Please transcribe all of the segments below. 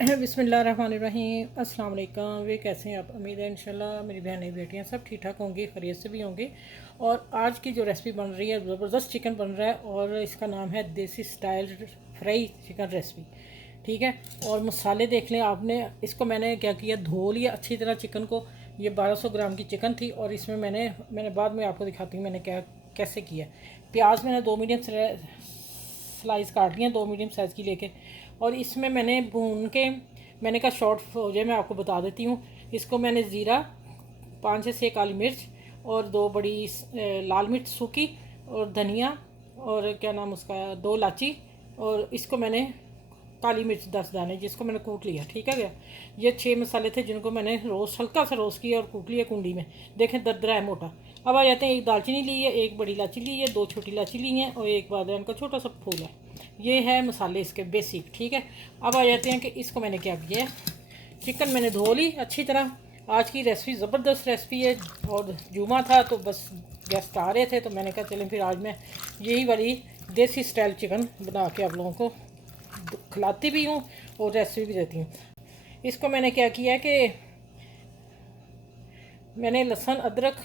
बिस्मिल्लाहिर्रहमानिर्रहीम अस्सलाम वालेकुम। वे कैसे हैं आप? उम्मीद है इंशाल्लाह मेरी बहनें बेटियां सब ठीक ठाक होंगी, खैरियत से भी होंगी। और आज की जो रेसिपी बन रही है, ज़बरदस्त चिकन बन रहा है और इसका नाम है देसी स्टाइल फ्राई चिकन रेसिपी। ठीक है, और मसाले देख लें आपने। इसको मैंने क्या किया, धो लिया अच्छी तरह चिकन को। ये 1200 ग्राम की चिकन थी और इसमें मैंने बाद में आपको दिखाती हूँ मैंने क्या कैसे किया। प्याज मैंने 2 मीडियम स्लाइस काट लिया, 2 मीडियम साइज़ की लेके। और इसमें मैंने भून के, मैंने कहा शॉर्ट हो जाए, मैं आपको बता देती हूँ। इसको मैंने ज़ीरा, 5 से 6 काली मिर्च और 2 बड़ी लाल मिर्च सूखी और धनिया और क्या नाम उसका 2 इलायची, और इसको मैंने काली मिर्च 10 दाने, जिसको मैंने कूट लिया। ठीक है गया। ये 6 मसाले थे जिनको मैंने रोस्ट, हल्का सा रोस्ट किया और कूट लिया कुंडी में। देखें दरदरा है, मोटा। अब आ जाते हैं, एक दालचीनी ली है, एक बड़ी इलायची ली है, 2 छोटी इलायची ली हैं और एक बादाम का छोटा सा फूल है। ये है मसाले इसके बेसिक। ठीक है, अब आ जाते हैं कि इसको मैंने क्या किया है। चिकन मैंने धो ली अच्छी तरह। आज की रेसिपी ज़बरदस्त रेसिपी है और जुमा था तो बस गेस्ट आ रहे थे तो मैंने कहा चलें फिर आज मैं यही वाली देसी स्टाइल चिकन बना के आप लोगों को खिलाती भी हूँ और रेसिपी भी देती हूँ। इसको मैंने क्या किया कि मैंने लहसुन, अदरक,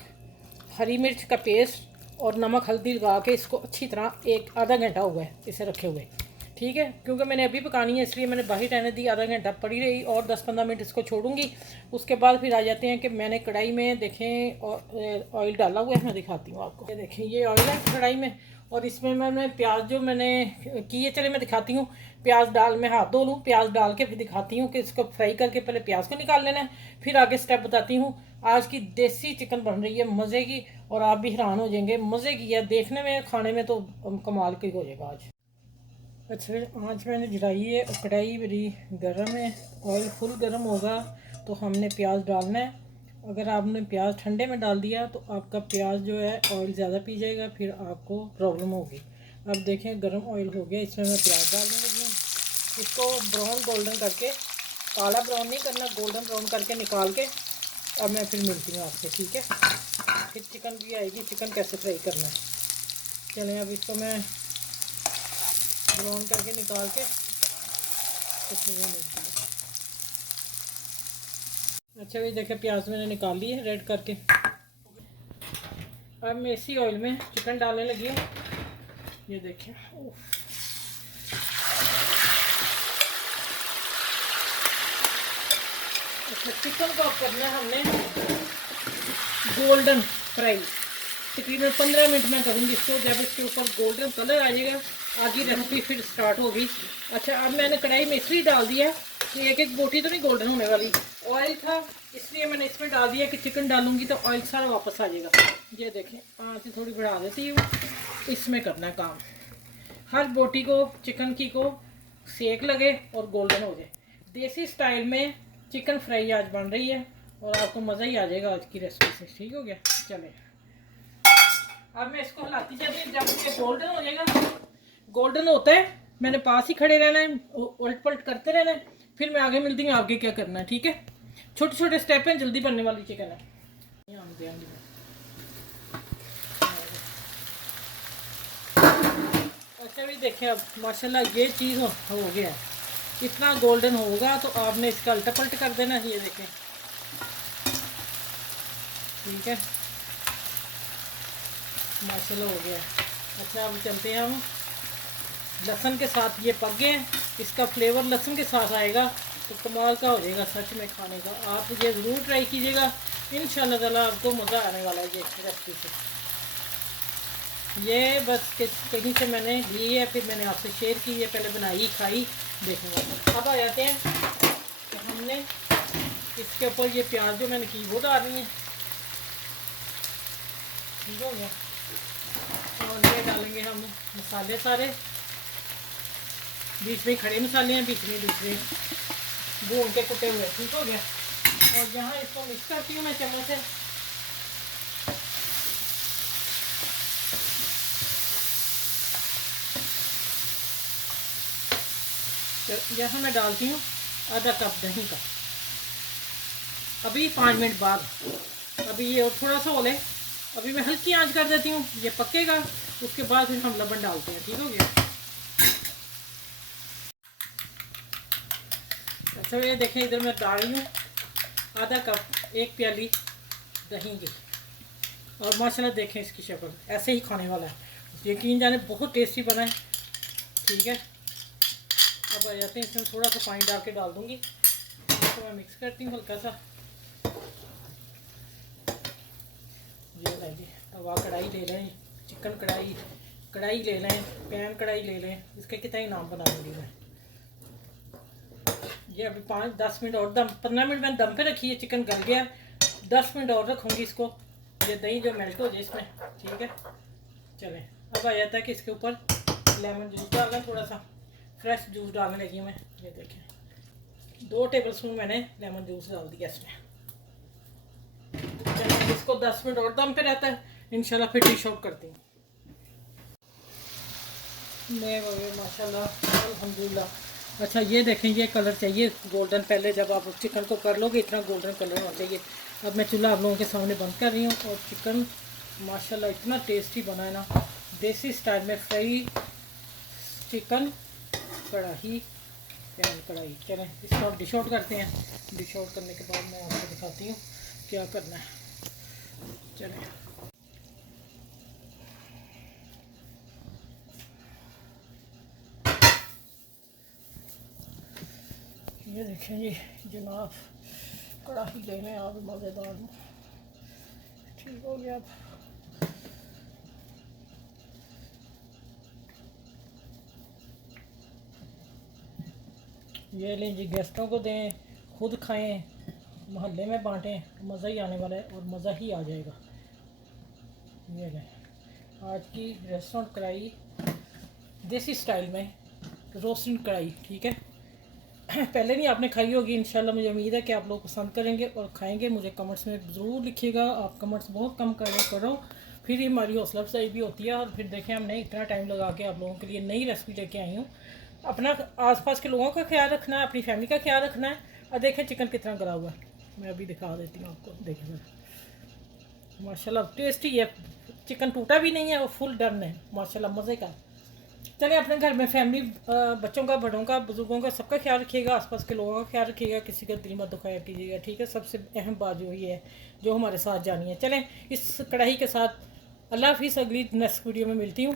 हरी मिर्च का पेस्ट और नमक हल्दी लगा के इसको अच्छी तरह एक आधा घंटा हो गया इसे रखे हुए। ठीक है, क्योंकि मैंने अभी पकानी है इसलिए मैंने बाहर रहने दी, आधा घंटा पड़ी रही और 10-15 मिनट इसको छोड़ूंगी। उसके बाद फिर आ जाते हैं कि मैंने कढ़ाई में देखें ऑयल डाला हुआ है, मैं दिखाती हूँ आपको। ये देखें, ये ऑयल है कढ़ाई में और इसमें मैंने प्याज जो मैंने किए, चले मैं दिखाती हूँ। प्याज डाल, मैं हाथ धो लूँ, प्याज डाल के फिर दिखाती हूँ कि इसको फ्राई करके पहले प्याज को निकाल लेना है, फिर आगे स्टेप बताती हूँ। आज की देसी चिकन बन रही है मज़े की और आप भी हैरान हो जाएंगे, मज़े की है देखने में, खाने में तो कमाल की हो जाएगा आज। अच्छा, आँच मैंने जलाई है और कढ़ाई मेरी गर्म है, ऑयल फुल गर्म होगा तो हमने प्याज डालना है। अगर आपने प्याज ठंडे में डाल दिया तो आपका प्याज जो है ऑयल ज़्यादा पी जाएगा, फिर आपको प्रॉब्लम होगी। अब देखें गर्म ऑयल हो गया, इसमें मैं प्याज डाल दूँगी। इसको ब्राउन गोल्डन करके, काला ब्राउन नहीं करना, गोल्डन ब्राउन करके निकाल के अब मैं फिर मिलती हूँ आपसे। ठीक है, फिर चिकन भी आएगी, चिकन कैसे फ्राई करना है। चलें, अब इसको मैं ब्राउन करके निकाल के इसमें मिलती है। अच्छा, ये देखिए प्याज मैंने निकाल ली है रेड करके। अब मैं इसी ऑयल में चिकन डालने लगी हूँ। ये देखिए, अच्छा चिकन को अब करना है हमने गोल्डन फ्राई। तकरीबन 15 मिनट में करूँगी इसको। जब इसके ऊपर गोल्डन कलर आ जाएगा आगे रेसिपी फिर स्टार्ट होगी। अच्छा, अब मैंने कढ़ाई में इसलिए डाल दिया कि एक एक बोटी तो नहीं गोल्डन होने वाली, ऑयल था इसलिए मैंने इसमें डाल दिया कि चिकन डालूंगी तो ऑयल सारा वापस आ जाएगा। ये देखें, आँच थोड़ी बढ़ा देती हूँ, इसमें करना है काम। हर बोटी को, चिकन की को सेक लगे और गोल्डन हो जाए। देसी स्टाइल में चिकन फ्राई आज बन रही है और आपको मज़ा ही आ जाएगा आज की रेसिपी से। ठीक हो गया, चले अब मैं इसको हिलाती जाती हूँ। जब ये गोल्डन हो जाएगा, गोल्डन होता है मैंने पास ही खड़े रहना है, उलट पलट करते रहना है, फिर मैं आगे मिलती हूँ आगे क्या करना है। ठीक है, छोटे छोटे स्टेप हैं, जल्दी बनने वाली चिकन है। अच्छा भी देखें, अब माशाल्लाह ये चीज़ हो गया है। इतना गोल्डन होगा तो आपने इसका उल्टा पलट कर देना। ये देखें, ठीक है, माशाल्लाह हो गया। अच्छा, अब चलते हैं हम, लहसुन के साथ ये पक गए हैं, इसका फ्लेवर लहसुन के साथ आएगा तो कमाल का हो जाएगा सच में खाने का। आप ये ज़रूर ट्राई कीजिएगा, इंशाल्लाह ताला आपको मज़ा आने वाला है ये रेसिपी से। ये बस कहीं से मैंने ली है, फिर मैंने आपसे शेयर की है, पहले बनाई खाई देखूँगा। अब आ जाते हैं तो हमने इसके ऊपर ये प्याज जो मैंने की वो डालनी है। ठीक हो गया, और ये डालेंगे हम मसाले सारे, बीच में खड़े मसाले हैं, बीच में दूसरे भून के कुटे हुए। ठीक हो गया, और यहाँ इसको मिक्स करती हूँ मैं चम्मच से। तो यहाँ मैं डालती हूँ आधा कप दही का, अभी 5 मिनट बाद। अभी ये थोड़ा सा ओले, अभी मैं हल्की आंच कर देती हूँ, ये पकेगा, उसके बाद फिर हम लबन डालते हैं। ठीक हो गया, अच्छा ये देखें, इधर मैं डाल रही हूँ आधा कप, 1 प्याली दही की। और माशाल्लाह देखें इसकी शक्ल, ऐसे ही खाने वाला है, यकीन जाने बहुत टेस्टी बना है। ठीक है, अब आ जाते हैं, इसमें थोड़ा सा पानी डाल के डाल दूँगी, तो मैं मिक्स करती हूँ हल्का सा। ये लेंगे तवा, कढ़ाई ले लें, चिकन कढ़ाई ले लें, पैन कढ़ाई ले लें, इसके कितना ही नाम बना दूँगी मैं। ये अभी 5-10 मिनट और 15 मिनट मैंने दम पे रखी है, चिकन गल गया, 10 मिनट और रखूँगी इसको, ये दही जो मेल्ट हो जाए इसमें। ठीक है, चलें अब आ जाता है कि इसके ऊपर लेमन जूस डालना, थोड़ा सा फ्रेश जूस डालने लगी हूँ मैं। ये देखें 2 टेबल स्पून मैंने लेमन जूस डाल दिया इसमें। चलिए इसको 10 मिनट और दम पे रहता है, इंशाल्लाह फिर डिश आउट करती हूँ। माशाल्लाह अल्हम्दुलिल्लाह। अच्छा ये देखें, ये कलर चाहिए गोल्डन, पहले जब आप चिकन को कर लोगे इतना गोल्डन कलर होना चाहिए। अब मैं चूल्हा आप लोगों के सामने बंद कर रही हूँ, और चिकन माशाल्लाह इतना टेस्टी बना है ना, देसी स्टाइल में फ्राई चिकन कढ़ाई, पैन कढ़ाई। चलें इसको आप डिश आउट करते हैं। डिश आउट करने के बाद मैं आपको दिखाती हूँ क्या करना है। चलें ये देखें जी जनाब, कढ़ाई लेने आप मज़ेदार, ठीक हो गया। अब ये लें जी, गेस्टों को दें, खुद खाएं, मोहल्ले में बांटें, मज़ा ही आने वाला है और मज़ा ही आ जाएगा। ये लें आज की रेस्टोरेंट कढ़ाई, देसी स्टाइल में रोस्टिंग कढ़ाई। ठीक है, पहले नहीं आपने खाई होगी, इंशाल्लाह मुझे उम्मीद है कि आप लोग पसंद करेंगे और खाएंगे। मुझे कमेंट्स में ज़रूर लिखिएगा, आप कमेंट्स बहुत कम करो, फिर ही हमारी हौसला अफजाई भी होती है। और फिर देखें हमने इतना टाइम लगा के आप लोगों के लिए नई रेसिपी लेके आई हूँ। अपना आसपास के लोगों का ख्याल रखना है, अपनी फैमिली का ख्याल रखना है। और देखें चिकन कितना गला हुआ है, मैं अभी दिखा देती हूँ आपको। देखें सर माशाल्लाह टेस्टी है, चिकन टूटा भी नहीं है, वो फुल डन है माशाल्लाह, मज़े का। चलिए अपने घर में फैमिली, बच्चों का, बड़ों का, बुजुर्गों का, सबका ख्याल रखिएगा, आसपास के लोगों का ख्याल रखिएगा, किसी का दिल मत दुखाया कीजिएगा। ठीक है, सबसे अहम बात जो ये है जो हमारे साथ जानी है। चलें इस कढ़ाई के साथ अल्लाह हाफिज़, अगली नेक्स्ट वीडियो में मिलती हूँ।